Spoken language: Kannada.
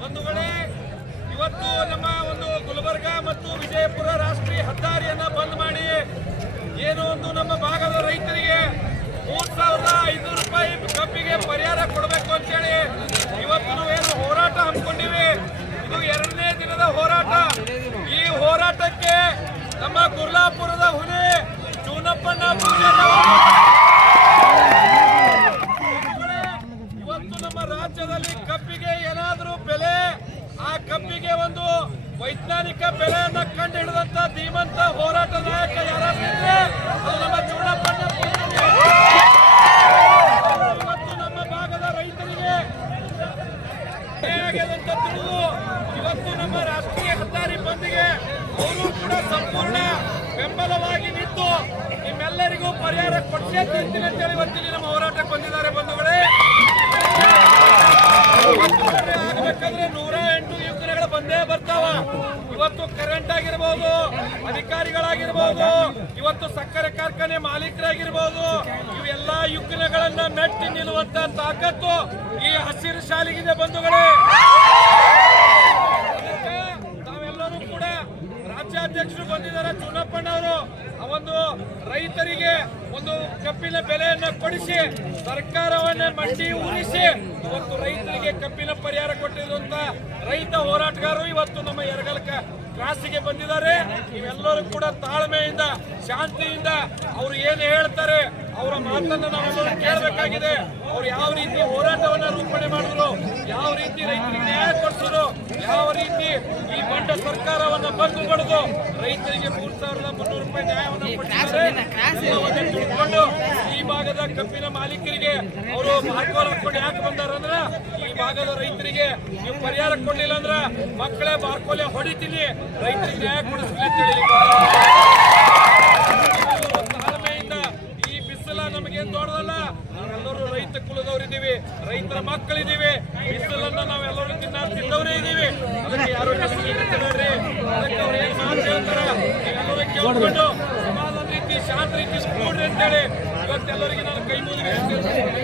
ಬಂಧುಗಳೇ ಇವತ್ತು ನಮ್ಮ ಒಂದು ಗುಲ್ಬರ್ಗಾ ಮತ್ತು ವಿಜಯಪುರ ರಾಷ್ಟ್ರೀಯ ಹೆದ್ದಾರಿಯನ್ನ ಬಂದ್ ಮಾಡಿ ಏನು ಒಂದು ನಮ್ಮ ಭಾಗದ ರೈತರಿಗೆ ಮೂರ್ ಸಾವಿರದ ಐನೂರು ರೂಪಾಯಿ ಕಬ್ಬಿಗೆ ಪರಿಹಾರ ಕೊಡಬೇಕು ಅಂತೇಳಿ ಇವತ್ತು ಏನು ಹೋರಾಟ ಹಮ್ಮಿಕೊಂಡಿವಿ. ಇದು ಎರಡನೇ ದಿನದ ಹೋರಾಟ. ಈ ಹೋರಾಟಕ್ಕೆ ನಮ್ಮ ಗುರ್ಲಾಪುರದ ಹುಲಿ ಚೂನಪ್ಪಣ್ಣ ಪೂಜಾರಿ ಬಂಧುಗಳೇ, ಇವತ್ತು ನಮ್ಮ ರಾಜ್ಯದಲ್ಲಿ ಕಬ್ಬಿಗೆ ಏನಾದರೂ ಬೆಲೆ ಆ ಕಬ್ಬಿಗೆ ಒಂದು ವೈಜ್ಞಾನಿಕ ಬೆಲೆಯನ್ನ ಕಂಡು ಹಿಡಿದಂತ ಧೀಮಂತ ಹೋರಾಟ ನಾಯಕ ಯಾರಾದ್ರೂ ಅದು ನಮ್ಮ ನಮ್ಮ ಭಾಗದ ರೈತರಿಗೆ ಅಂತ ತಿಳಿದು ಇವತ್ತು ನಮ್ಮ ರಾಷ್ಟ್ರೀಯ ಹೆದ್ದಾರಿ ಬಂದಿಗೆ ಅವರು ಕೂಡ ಸಂಪೂರ್ಣ ಬೆಂಬಲವಾಗಿ ನಿಂತು ನಿಮ್ಮೆಲ್ಲರಿಗೂ ಪರಿಹಾರ ಕೊಟ್ಟೇ ತಿಂತೀನಿ ಅಂತೇಳಿ ಇವತ್ತಿಲ್ಲಿ ನಮ್ಮ ಹೋರಾಟಕ್ಕೆ ಬಂದಿದ್ದಾರೆ ಬಂಧುಗಳೇ. ಬರ್ತಾವ. ಇವತ್ತು ಕರೆಂಟ್ ಆಗಿರ್ಬೋದು, ಅಧಿಕಾರಿಗಳಾಗಿರ್ಬೋದು, ಇವತ್ತು ಸಕ್ಕರೆ ಕಾರ್ಖಾನೆ ಮಾಲೀಕರಾಗಿರ್ಬೋದು, ಇವೆಲ್ಲ ಯುಗ್ನಗಳನ್ನ ಮೆಟ್ಟಿ ನಿಲ್ಲುವಂತ ತಾಕತ್ತು ಈ ಹಸಿರು ಶಾಲೆಗಿದೆ ಬಂಧುಗಳೇ. ನಾವೆಲ್ಲರೂ ಕೂಡ ರಾಜ್ಯಾಧ್ಯಕ್ಷರು ಬಂದಿದ್ದಾರೆ ಚುನಪ್ಪಣ್ಣವರು ಒಂದು ರೈತರಿಗೆ ಒಂದು ಕಬ್ಬಿನ ಬೆಲೆಯನ್ನ ಕೊಡಿಸಿ, ಸರ್ಕಾರವನ್ನ ಮಂಡಿ ಉಳಿಸಿ ಇವತ್ತು ರೈತರಿಗೆ ಕಬ್ಬಿನ ಪರಿಹಾರ ಕೊಟ್ಟಿರುವಂತ ರೈತ ಹೋರಾಟಗಾರರು ಇವತ್ತು ನಮ್ಮ ಎರಗಲಕ ಕ್ರಾಸಿಗೆ ಬಂದಿದ್ದಾರೆ. ಇವೆಲ್ಲರೂ ಕೂಡ ತಾಳ್ಮೆಯಿಂದ ಶಾಂತಿಯಿಂದ ಅವರು ಏನು ಹೇಳ್ತಾರೆ ಅವರ ಮಾತನ್ನ ನಾವೆಲ್ಲರೂ ಕೇಳಬೇಕಾಗಿದೆ. ಅವ್ರು ಯಾವ ರೀತಿ ಹೋರಾಟವನ್ನ ರೂಪಣೆ ಮಾಡಿದ್ರು ಯಾವ ರೀತಿ ರೈತರಿಗೆ ನ್ಯಾಯ ಕೊಡಿಸಿದ್ರು ಯಾವ ರೀತಿ ಈ ಬಂಡ ಸರ್ಕಾರವನ್ನ ಬಂದು ಪಡೆದು ರೈತರಿಗೆ ಮೂರ್ ಸಾವಿರದ ಮುನ್ನೂರು ರೂಪಾಯಿ ನ್ಯಾಯವನ್ನು ತಿಳ್ಕೊಂಡು ಭಾಗದ ಕಬ್ಬಿನ ಮಾಲೀಕರಿಗೆ ಅವರು ಬಾರ್ಕೋಲ್ ಹಾಕೊಂಡು ಯಾಕೆ ಬಂದಾರಂದ್ರ ಈ ಭಾಗದ ರೈತರಿಗೆ ನೀವು ಪರಿಹಾರ ಕೊಡ್ಲಿಲ್ಲ ಅಂದ್ರ ಮಕ್ಕಳೇ ಬಾರ್ಕೋಲೆ ಹೊಡಿತೀನಿ, ರೈತರಿಗೆ ನ್ಯಾಯ ಕೊಡಿಸ್ಲಿ ಅಂತ ಹೇಳಿ. ತಾಳ್ಮೆಯಿಂದ ಈ ಬಿಸಿಲ ನಮಗೇನ್ ದೊಡ್ಡದಲ್ಲ, ನಾವೆಲ್ಲರೂ ರೈತ ಕುಲದವರಿದ್ದೀವಿ, ರೈತರ ಮಕ್ಕಳಿದ್ದೀವಿ, ಬಿಸಿಲನ್ನ ನಾವೆಲ್ಲರೂ ತಿನ್ನ ತಿಂದವರೇ ಇದ್ದೀವಿ. ಅದಕ್ಕೆ ಯಾರು ಹೆಸರು ಅದಕ್ಕೆ ಅವ್ರು ಏನ್ ಮಾತು ಹೇಳ್ತಾರ ಕೇಳ್ಕೊಂಡು ಸಮಾಧಾನ ರೀತಿ, ಶಾಂತ ರೀತಿ ಕೂಡ್ರಿ ಅಂತೇಳಿ ಇವತ್ತೆಲ್ಲರಿಗೆ ನಾನು ಕೈ ಮುಗಿದು